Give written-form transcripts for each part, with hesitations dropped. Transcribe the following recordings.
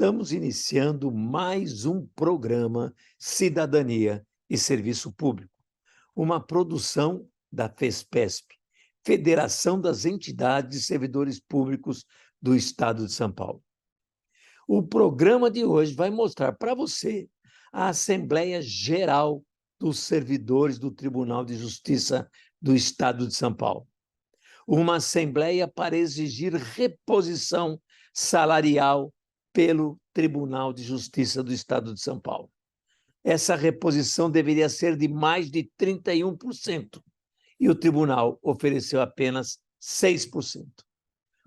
Estamos iniciando mais um programa Cidadania e Serviço Público, uma produção da FESPESP, Federação das Entidades de Servidores Públicos do Estado de São Paulo. O programa de hoje vai mostrar para você a Assembleia Geral dos Servidores do Tribunal de Justiça do Estado de São Paulo. Uma assembleia para exigir reposição salarial pelo Tribunal de Justiça do Estado de São Paulo. Essa reposição deveria ser de mais de 31%, e o tribunal ofereceu apenas 6%.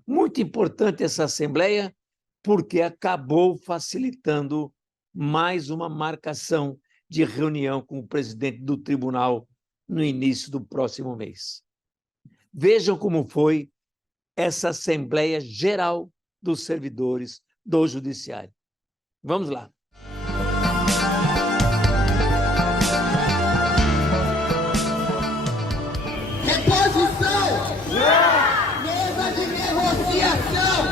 Muito importante essa assembleia, porque acabou facilitando mais uma marcação de reunião com o presidente do tribunal no início do próximo mês. Vejam como foi essa Assembleia Geral dos Servidores do Judiciário. Vamos lá. Reposição! Mesa de negociação!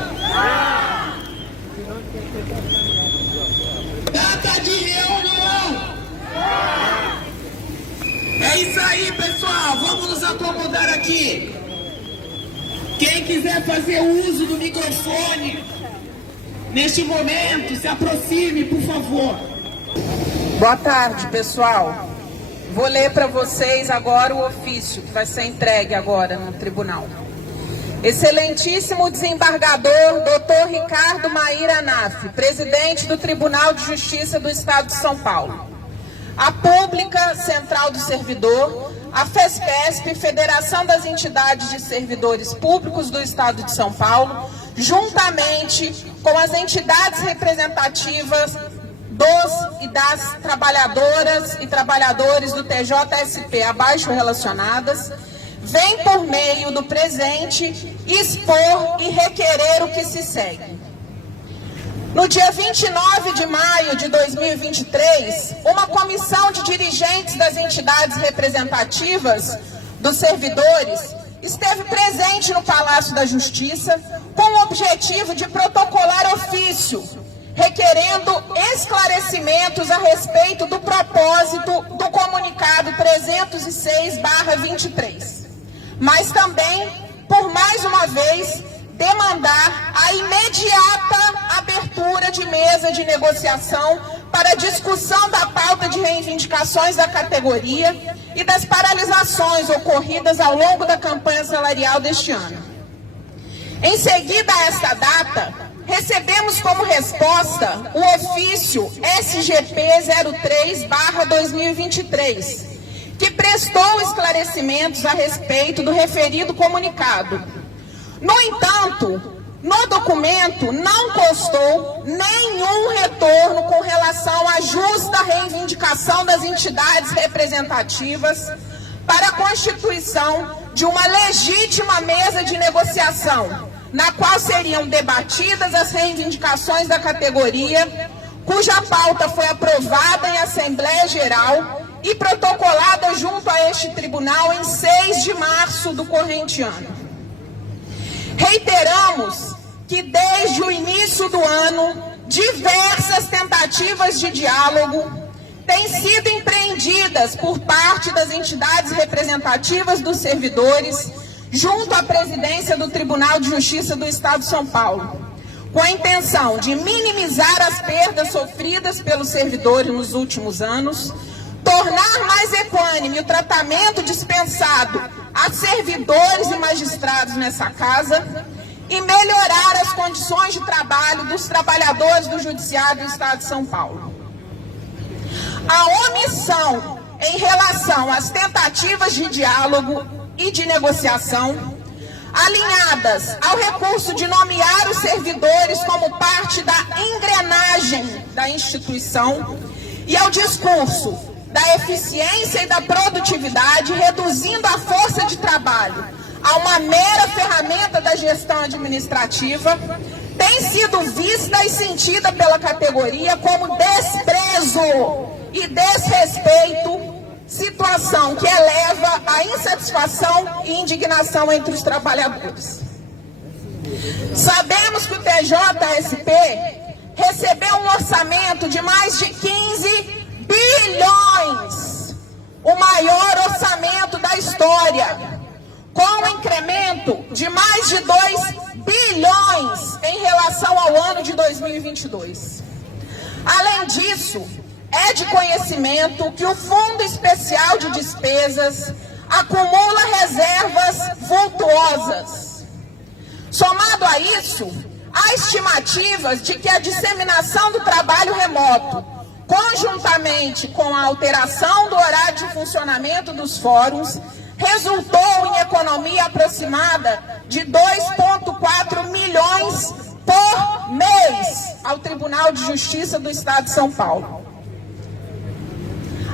Data de reunião! É isso aí, pessoal! Vamos nos acomodar aqui! Quem quiser fazer uso do microfone, neste momento, se aproxime, por favor. Boa tarde, pessoal. Vou ler para vocês agora o ofício que vai ser entregue agora no tribunal. Excelentíssimo desembargador Dr. Ricardo Maíra Anaf, presidente do Tribunal de Justiça do Estado de São Paulo. A Pública Central do Servidor, a FESPESP, Federação das Entidades de Servidores Públicos do Estado de São Paulo, juntamente com as entidades representativas dos e das trabalhadoras e trabalhadores do TJSP abaixo relacionadas, vem por meio do presente expor e requerer o que se segue. No dia 29 de maio de 2023, uma comissão de dirigentes das entidades representativas dos servidores esteve presente no Palácio da Justiça com o objetivo de protocolar ofício, requerendo esclarecimentos a respeito do propósito do comunicado 306/23, mas também, por mais uma vez, demandar a imediata abertura de mesa de negociação para discussão da pauta de reivindicações da categoria e das paralisações ocorridas ao longo da campanha salarial deste ano. Em seguida a esta data, recebemos como resposta o ofício SGP 03/2023, que prestou esclarecimentos a respeito do referido comunicado. No entanto, no documento não constou nenhum retorno com relação à justa reivindicação das entidades representativas para a constituição de uma legítima mesa de negociação, na qual seriam debatidas as reivindicações da categoria, cuja pauta foi aprovada em Assembleia Geral e protocolada junto a este tribunal em 6 de março do corrente ano. Reiteramos que desde o início do ano, diversas tentativas de diálogo têm sido empreendidas por parte das entidades representativas dos servidores, junto à presidência do Tribunal de Justiça do Estado de São Paulo, com a intenção de minimizar as perdas sofridas pelos servidores nos últimos anos, tornar mais equânime o tratamento dispensado a servidores e magistrados nessa casa e melhorar as condições de trabalho dos trabalhadores do Judiciário do Estado de São Paulo. A omissão em relação às tentativas de diálogo e de negociação, alinhadas ao recurso de nomear os servidores como parte da engrenagem da instituição e ao discurso da eficiência e da produtividade, reduzindo a força de trabalho a uma mera ferramenta da gestão administrativa, tem sido vista e sentida pela categoria como desprezo e desrespeito, situação que eleva a insatisfação e indignação entre os trabalhadores. Sabemos que o TJSP recebeu um orçamento de mais de 15 bilhões, o maior orçamento da história, com um incremento de mais de 2 bilhões em relação ao ano de 2022. Além disso, é de conhecimento que o Fundo Especial de Despesas acumula reservas vultuosas. Somado a isso, há estimativas de que a disseminação do trabalho remoto, conjuntamente com a alteração do horário de funcionamento dos fóruns, resultou em economia aproximada de 2,4 milhões por mês ao Tribunal de Justiça do Estado de São Paulo.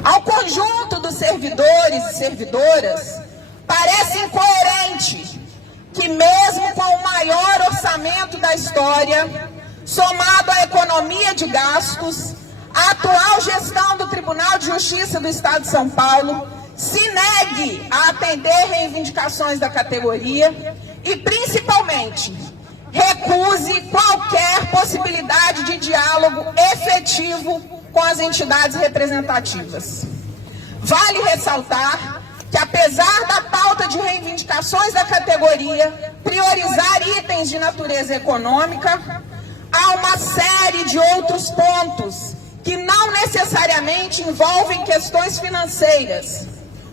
Ao conjunto dos servidores e servidoras, parece incoerente que mesmo com o maior orçamento da história, somado à economia de gastos, a atual gestão do Tribunal de Justiça do Estado de São Paulo se negue a atender reivindicações da categoria e, principalmente, recuse qualquer possibilidade de diálogo efetivo com as entidades representativas. Vale ressaltar que, apesar da pauta de reivindicações da categoria priorizar itens de natureza econômica, há uma série de outros pontos que não necessariamente envolvem questões financeiras,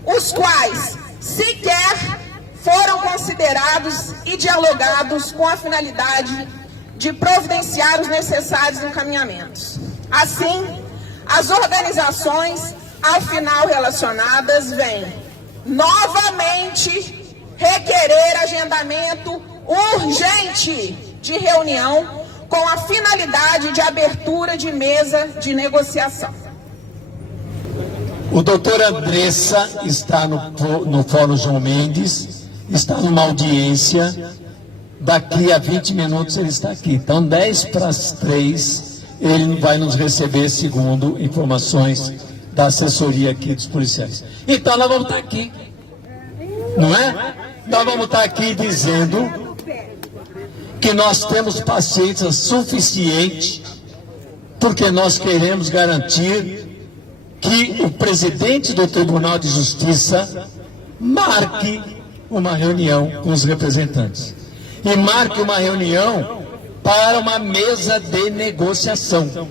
os quais sequer foram considerados e dialogados com a finalidade de providenciar os necessários encaminhamentos. Assim, as organizações, ao final relacionadas, vêm novamente requerer agendamento urgente de reunião com a finalidade de abertura de mesa de negociação. O doutor Andressa está no Fórum João Mendes, está numa audiência, daqui a 20 minutos ele está aqui. Então, 2:10, ele vai nos receber, segundo informações da assessoria aqui dos policiais. Então, nós vamos estar aqui, não é? Nós vamos estar aqui dizendo que nós temos paciência suficiente, porque nós queremos garantir que o presidente do Tribunal de Justiça marque uma reunião com os representantes. E marque uma reunião para uma mesa de negociação.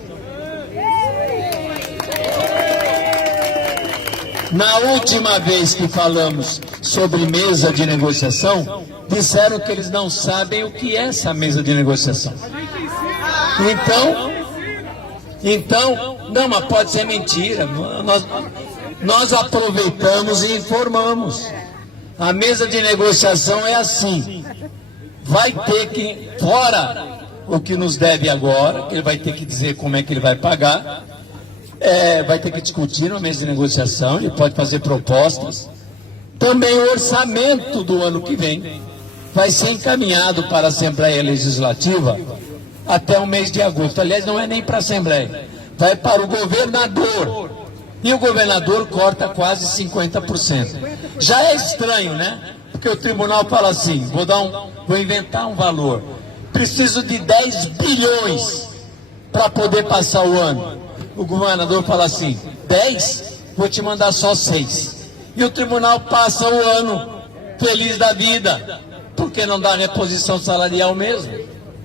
Na última vez que falamos sobre mesa de negociação, disseram que eles não sabem o que é essa mesa de negociação. Então, não, mas pode ser mentira. Nós aproveitamos e informamos. A mesa de negociação é assim. Vai ter que, fora o que nos deve agora, que ele vai ter que dizer como é que ele vai pagar, vai ter que discutir na mesa de negociação, ele pode fazer propostas. Também o orçamento do ano que vem vai ser encaminhado para a Assembleia Legislativa até o mês de agosto. Aliás, não é nem para a Assembleia, vai para o governador. E o governador corta quase 50%. Já é estranho, né? Porque o tribunal fala assim, vou inventar um valor. Preciso de 10 bilhões para poder passar o ano. O governador fala assim, 10? Vou te mandar só 6. E o tribunal passa o ano feliz da vida, porque não dá reposição salarial mesmo.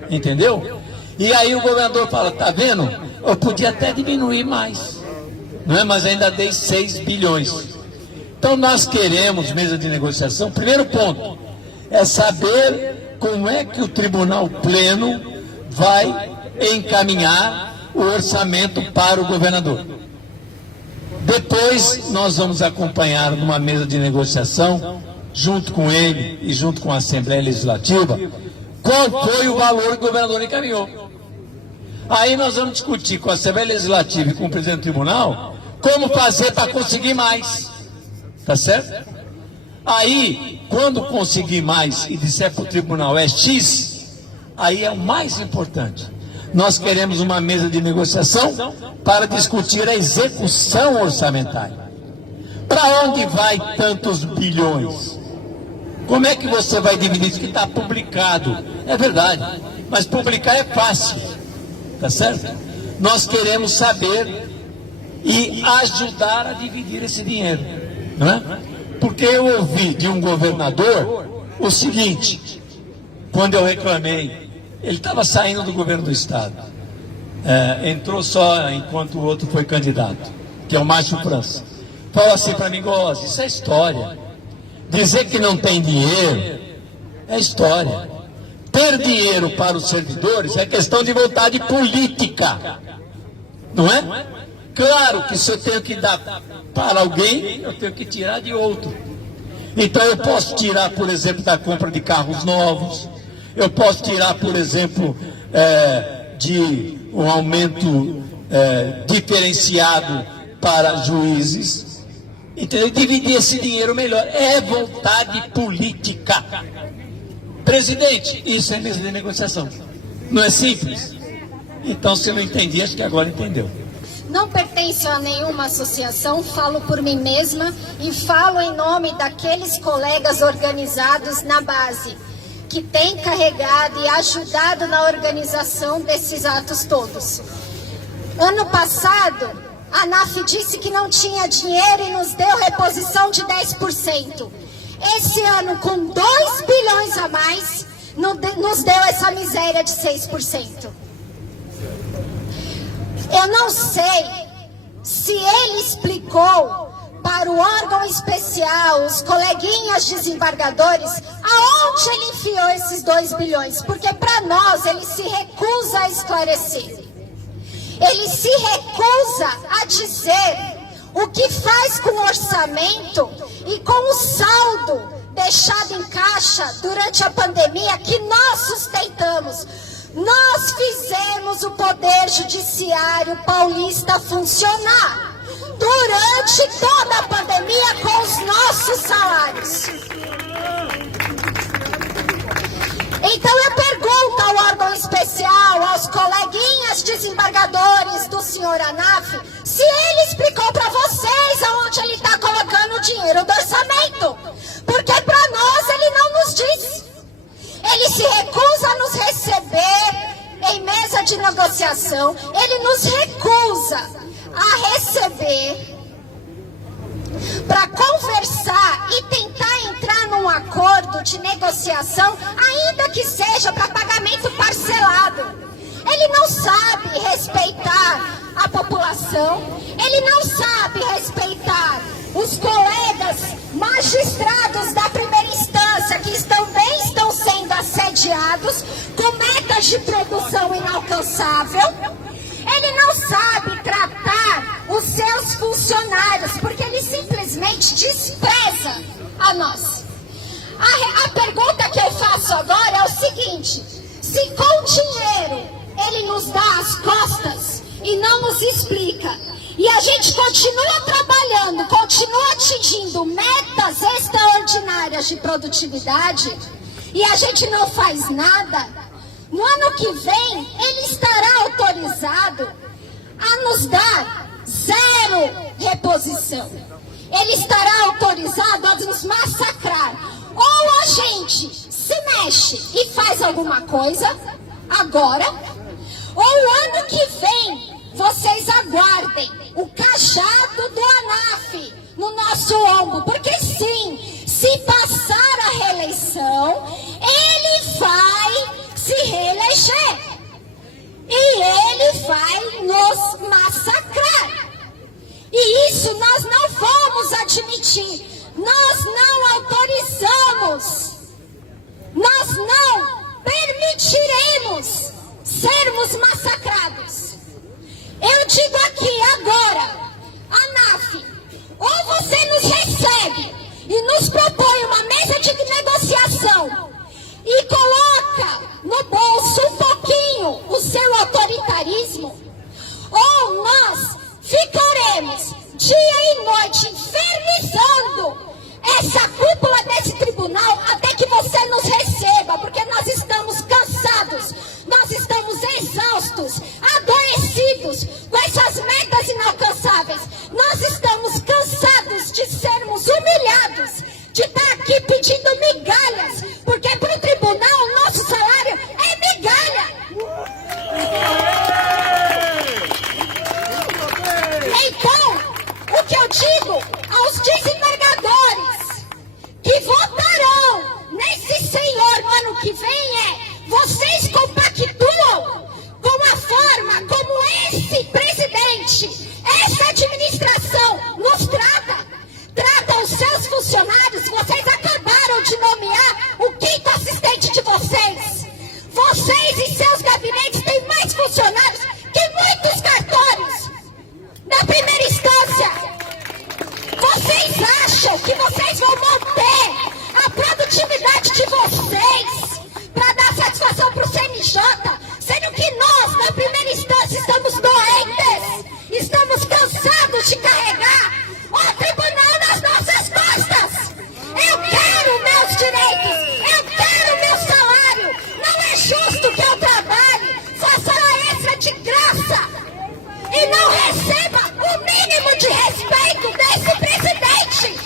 Entendeu? E aí o governador fala, tá vendo? Eu podia até diminuir mais, não é? Mas ainda dei 6 bilhões. Então nós queremos mesa de negociação. Primeiro ponto é saber como é que o Tribunal Pleno vai encaminhar o orçamento para o governador. Depois nós vamos acompanhar numa mesa de negociação, junto com ele e junto com a Assembleia Legislativa, qual foi o valor que o governador encaminhou. Aí nós vamos discutir com a Assembleia Legislativa e com o presidente do tribunal como fazer para conseguir mais. Tá certo? Aí, quando conseguir mais e disser para o tribunal é X, aí é o mais importante. Nós queremos uma mesa de negociação para discutir a execução orçamentária. Para onde vai tantos bilhões? Como é que você vai dividir isso que está publicado? É verdade, mas publicar é fácil. tá certo? Nós queremos saber e ajudar a dividir esse dinheiro, não é? Porque eu ouvi de um governador o seguinte, quando eu reclamei, ele estava saindo do governo do estado, entrou só enquanto o outro foi candidato, que é o Márcio França. Falou assim para mim, Góes, isso é história. Dizer que não tem dinheiro é história. Ter dinheiro para os servidores é questão de vontade política, não é? Claro que se eu tenho que dar para alguém, eu tenho que tirar de outro. Então eu posso tirar, por exemplo, da compra de carros novos, eu posso tirar, por exemplo, de um aumento diferenciado para juízes. Então, dividir esse dinheiro melhor. É vontade política. Presidente, isso é mesa de negociação. Não é simples? Então, se eu não entendi, acho que agora entendeu. Não pertenço a nenhuma associação, falo por mim mesma e falo em nome daqueles colegas organizados na base, que têm carregado e ajudado na organização desses atos todos. Ano passado, a ANAF disse que não tinha dinheiro e nos deu reposição de 10%. Esse ano, com 2 bilhões a mais, nos deu essa miséria de 6%. Eu não sei se ele explicou para o órgão especial, os coleguinhas desembargadores, aonde ele enfiou esses 2 bilhões, porque para nós ele se recusa a esclarecer. Ele se recusa a dizer o que faz com o orçamento e com o saldo deixado em caixa durante a pandemia que nós sustentamos. Nós fizemos o Poder Judiciário paulista funcionar durante toda a pandemia com os nossos salários. Então eu pergunto ao órgão especial, aos coleguinhas desembargadores do senhor ANAF, se ele explicou para vocês aonde ele está colocando o dinheiro do orçamento. Porque para nós ele não nos diz. Ele se recusa a nos receber em mesa de negociação, ele nos recusa a receber para conversar e tentar entrar num acordo de negociação, ainda que seja para pagamento parcelado. Ele não sabe respeitar a população, ele não sabe respeitar os colegas magistrados da primeira instância que também estão sendo assediados com metas de produção inalcançável. Ele não sabe tratar os seus funcionários, porque ele simplesmente despreza a nós. A pergunta que eu faço agora é o seguinte: se com dinheiro ele nos dá as costas e não nos explica, e a gente continua trabalhando, continua atingindo metas extraordinárias de produtividade, e a gente não faz nada, no ano que vem ele estará autorizado a nos dar 0 reposição. Ele estará autorizado a nos massacrar. Ou a gente se mexe e faz alguma coisa agora, ou ano que vem vocês aguardem o cajado do ANAF no nosso ombro, porque sim, se passar a reeleição, ele vai se reeleger e ele vai nos massacrar. E isso nós não vamos admitir, nós não autorizamos, nós não permitiremos sermos massacrados. Eu digo aqui agora, ANAF, ou você nos recebe e nos propõe uma mesa de negociação e coloca no bolso um pouquinho o seu autoritarismo, ou nós ficaremos dia e noite infernizando essa cúpula desse tribunal até que você nos receba, porque nós estamos cansados, nós estamos exaustos, adoecidos com essas metas inalcançáveis. Nós estamos cansados de sermos humilhados, de estar aqui pedindo migalhas, porque para o tribunal o nosso salário é migalha. direitos, eu quero meu salário. Não é justo que eu trabalhe, faça hora extra de graça e não receba o mínimo de respeito desse presidente.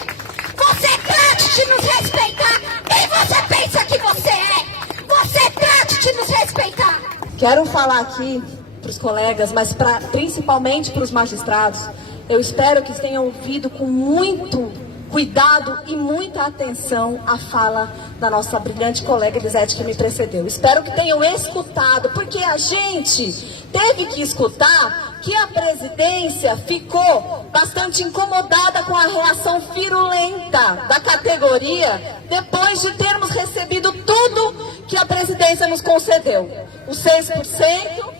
Você trate de nos respeitar. Quem você pensa que você é? Você trate de nos respeitar. Quero falar aqui para os colegas, mas principalmente para os magistrados. Eu espero que tenham ouvido com muito cuidado e muita atenção a fala da nossa brilhante colega Elisete que me precedeu. Espero que tenham escutado, porque a gente teve que escutar que a presidência ficou bastante incomodada com a reação virulenta da categoria depois de termos recebido tudo que a presidência nos concedeu. Os 6%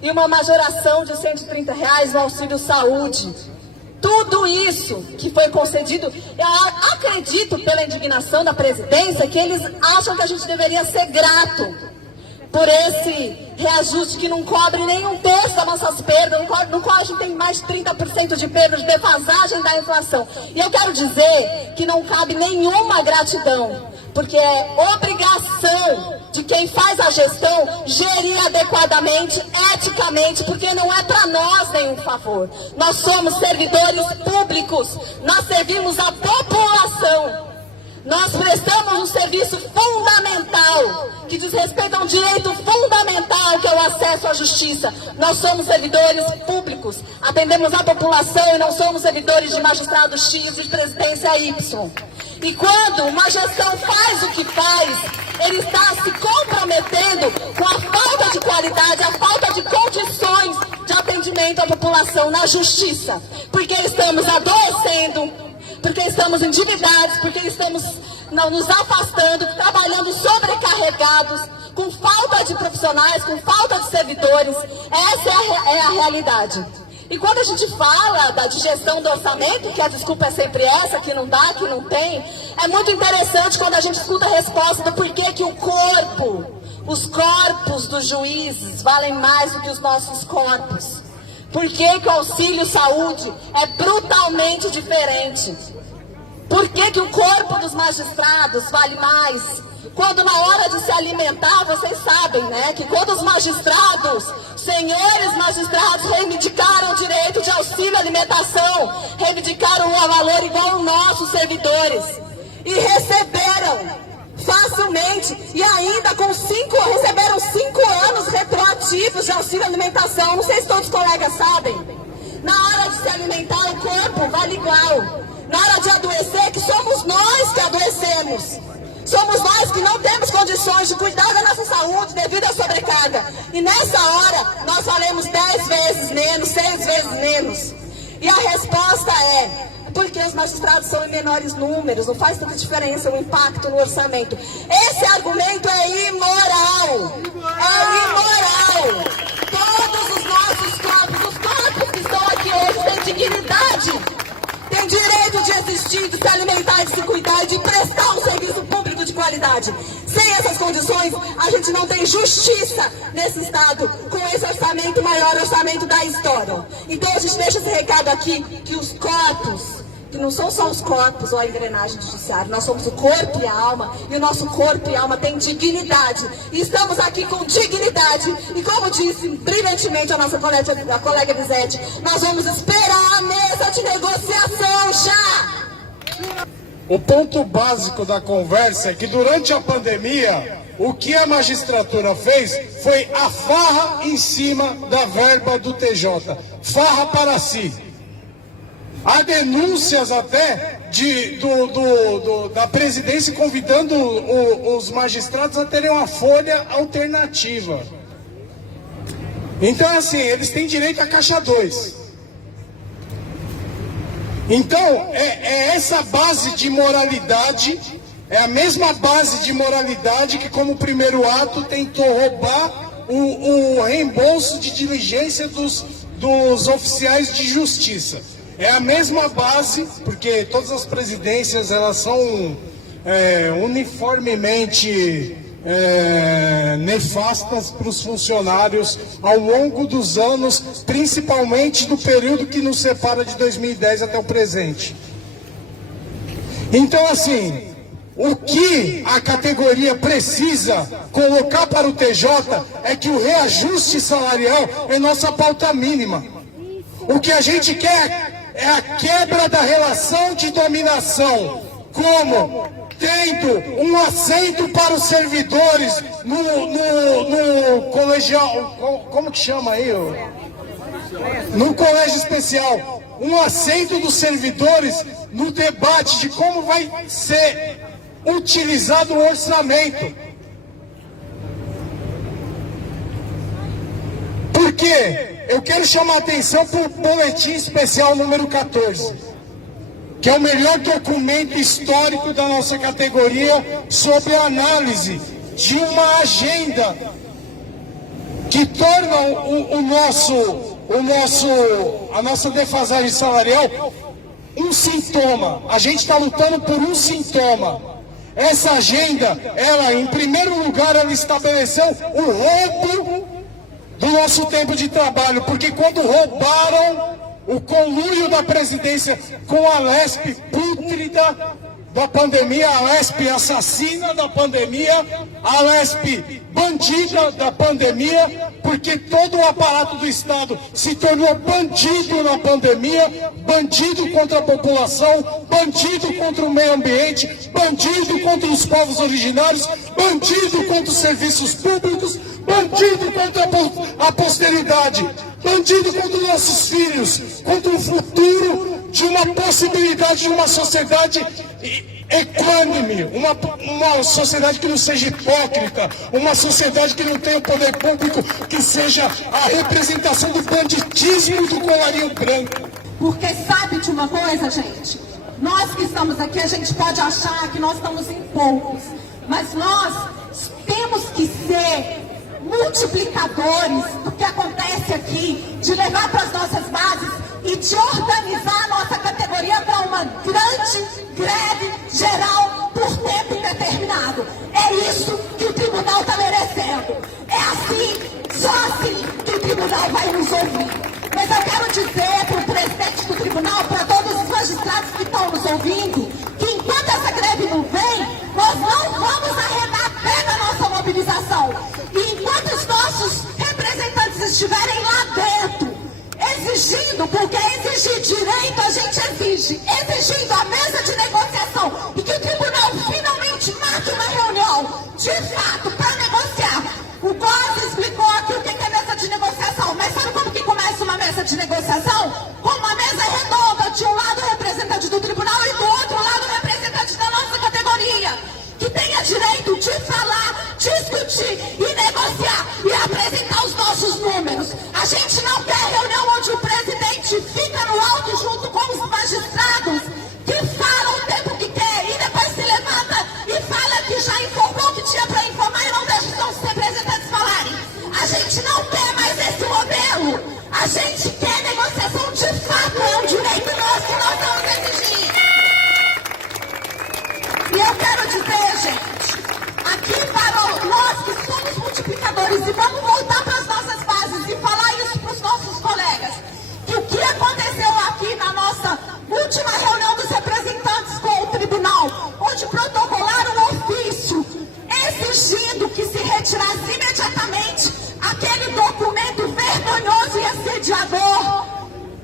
e uma majoração de R$130 no auxílio saúde. Tudo isso que foi concedido, eu acredito pela indignação da presidência que eles acham que a gente deveria ser grato por esse reajuste que não cobre nem um terço das nossas perdas, no qual a gente tem mais de 30% de perda de defasagem da inflação. E eu quero dizer que não cabe nenhuma gratidão, porque é obrigação de quem faz a gestão gerir adequadamente, eticamente, porque não é para nós nenhum favor. Nós somos servidores públicos, nós servimos a população. Nós prestamos um serviço fundamental, que diz respeito a um direito fundamental, que é o acesso à justiça. Nós somos servidores públicos, atendemos a população e não somos servidores de magistrado X e de presidência Y. E quando uma gestão faz o que faz, ele está se comprometendo com a falta de qualidade, a falta de condições de atendimento à população na justiça. Porque estamos adoecendo, porque estamos endividados, porque estamos nos afastando, trabalhando sobrecarregados, com falta de profissionais, com falta de servidores. Essa é a realidade. E quando a gente fala da gestão do orçamento, que a desculpa é sempre essa, que não dá, que não tem, é muito interessante quando a gente escuta a resposta do porquê que os corpos dos juízes valem mais do que os nossos corpos. Por que que o auxílio saúde é brutalmente diferente? Por que que o corpo dos magistrados vale mais? Quando na hora de se alimentar, vocês sabem, né, que quando os magistrados, senhores magistrados, reivindicaram o direito de auxílio alimentação, reivindicaram um valor igual aos nossos servidores. E receberam facilmente, e ainda receberam 5 anos retroativos de auxílio alimentação. Não sei se todos os colegas sabem. Na hora de se alimentar, o corpo vale igual. Na hora de adoecer, que somos nós que adoecemos. Somos nós que não temos condições de cuidar da nossa saúde devido à sobrecarga. E nessa hora, nós valemos 10 vezes menos, 6 vezes menos. E a resposta é, porque os magistrados são em menores números, não faz tanta diferença o impacto no orçamento. Esse argumento é imoral. É imoral. Todos os nossos corpos, os corpos que estão aqui hoje têm dignidade. Tem direito de existir, de se alimentar, de se cuidar, de prestar um serviço público de qualidade. Sem essas condições, a gente não tem justiça nesse Estado, com esse orçamento, maior orçamento da história. Então a gente deixa esse recado aqui, que os corpos, que não são só os corpos ou a engrenagem judiciária, nós somos o corpo e a alma, e o nosso corpo e alma tem dignidade. E estamos aqui com dignidade. E como disse brilhantemente a nossa colega Elisete, nós vamos esperar a mesa de negociação já! O ponto básico da conversa é que durante a pandemia, o que a magistratura fez foi a farra em cima da verba do TJ. Farra para si. Há denúncias até da presidência convidando os magistrados a terem uma folha alternativa. Então, assim, eles têm direito à caixa 2. Então, é essa base de moralidade, é a mesma base de moralidade que, como primeiro ato, tentou roubar o reembolso de diligência dos oficiais de justiça. É a mesma base, porque todas as presidências elas são uniformemente nefastas para os funcionários ao longo dos anos, principalmente do período que nos separa de 2010 até o presente. Então, assim, O que a categoria precisa colocar para o TJ é que o reajuste salarial é nossa pauta mínima. O que a gente quer é a quebra da relação de dominação, como tendo um assento para os servidores no colegial, como que chama aí? No colégio especial, um assento dos servidores no debate de como vai ser utilizado o orçamento. Por quê? Eu quero chamar a atenção para o boletim especial número 14, que é o melhor documento histórico da nossa categoria sobre a análise de uma agenda que torna a nossa defasagem salarial um sintoma. A gente está lutando por um sintoma. Essa agenda, ela, em primeiro lugar, ela estabeleceu o roubo do nosso tempo de trabalho, porque quando roubaram o conluio da presidência com a Lespe pútrida da pandemia, a Lespe assassina da pandemia, a Lespe bandida da pandemia, porque todo o aparato do Estado se tornou bandido na pandemia, bandido contra a população, bandido contra o meio ambiente, bandido contra os povos originários, bandido contra os serviços públicos, bandido contra a posteridade, bandido contra os nossos filhos, contra o futuro de uma possibilidade de uma sociedade equânime, uma sociedade que não seja hipócrita, uma sociedade que não tenha o poder público que seja a representação do banditismo do colarinho branco. Porque sabe de uma coisa, gente? Nós que estamos aqui, a gente pode achar que nós estamos em poucos, mas nós temos que ser multiplicadores do que acontece aqui, de levar para as nossas bases e de organizar a nossa categoria para uma grande greve geral por tempo indeterminado. É isso que o tribunal está merecendo. É assim, só assim que o tribunal vai nos ouvir. Mas eu quero dizer para o presidente do tribunal, para todos os magistrados que estão nos ouvindo, que enquanto essa greve não vem, nós não vamos arredar pé na nossa mobilização. E enquanto os nossos representantes estiverem lá dentro, exigindo, porque exigir direito a gente exige, exigindo a mesa de negociação e que o tribunal finalmente marque uma reunião, de fato, para negociar. O Góes explicou aqui o que é mesa de negociação, mas sabe como que começa uma mesa de negociação? Com uma mesa redonda, de um lado o representante do tribunal e do outro lado o representante da nossa categoria, que tenha direito de falar, discutir e negociar e apresentar os nossos números. A gente não quer reunião onde o presidente fica no alto junto com os magistrados que falam o tempo que quer e depois se levanta e fala que já informou o que tinha para informar e não deixa os nossos representantes falarem. A gente não quer mais esse modelo. A gente quer negociação de fato, é um direito nosso que nós vamos exigir. E eu quero dizer, gente, aqui para nós que somos multiplicadores e vamos voltar para as nossas bases e falar isso para os nossos colegas, que o que aconteceu aqui na nossa última reunião dos representantes com o tribunal, onde protocolaram um ofício exigindo que se retirasse imediatamente aquele documento vergonhoso e assediador.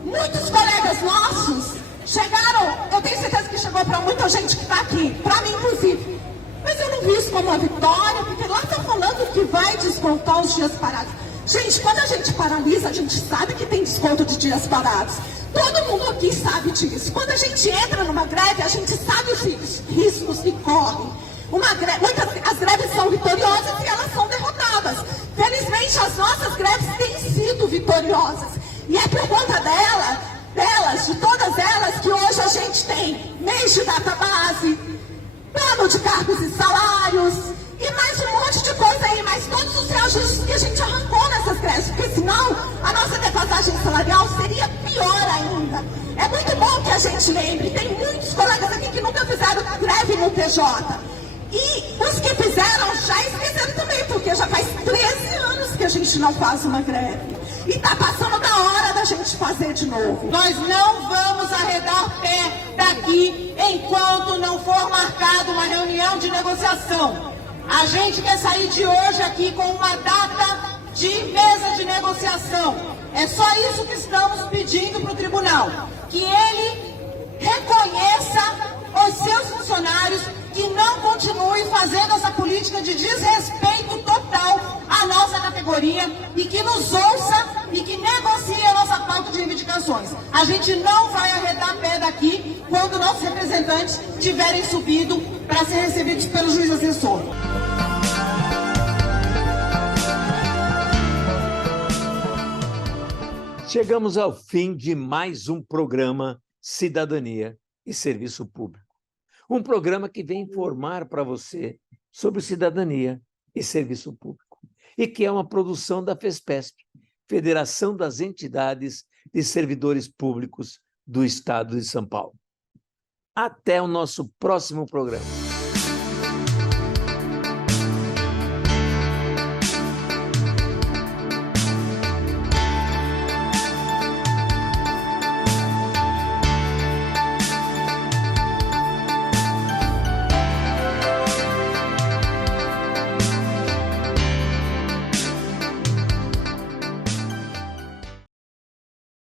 Muitos colegas nossos chegaram, eu tenho certeza que chegou para muita gente que está aqui, para mim inclusive, mas eu não vi isso como uma vitória, porque lá está falando que vai descontar os dias parados. Gente, quando a gente paralisa, a gente sabe que tem desconto de dias parados. Todo mundo aqui sabe disso. Quando a gente entra numa greve, a gente sabe os riscos que correm. As greves são vitoriosas e elas são derrotadas. Felizmente, as nossas greves têm sido vitoriosas. E é por conta de todas elas, que hoje a gente tem mês de database, plano de cargos e salários, e mais um monte de coisa aí, mas todos os reajustes que a gente arrancou nessas greves, porque senão a nossa defasagem salarial seria pior ainda. É muito bom que a gente lembre, tem muitos colegas aqui que nunca fizeram greve no TJ. E os que fizeram já esqueceram também, porque já faz 13 anos que a gente não faz uma greve. E está passando da hora da gente fazer de novo. Nós não vamos arredar pé daqui enquanto não for marcada uma reunião negociação. A gente quer sair de hoje aqui com uma data de mesa de negociação. É só isso que estamos pedindo para o tribunal, que ele reconheça os seus funcionários, que não continue fazendo essa política de desrespeito total à nossa categoria e que nos ouça e que negocie a nossa pauta de reivindicações. A gente não vai arredar pé daqui quando nossos representantes tiverem subido para ser recebidos pelo juiz assessor. Chegamos ao fim de mais um programa Cidadania e Serviço Público. Um programa que vem informar para você sobre cidadania e serviço público, e que é uma produção da FESPESP, Federação das Entidades e Servidores Públicos do Estado de São Paulo. Até o nosso próximo programa.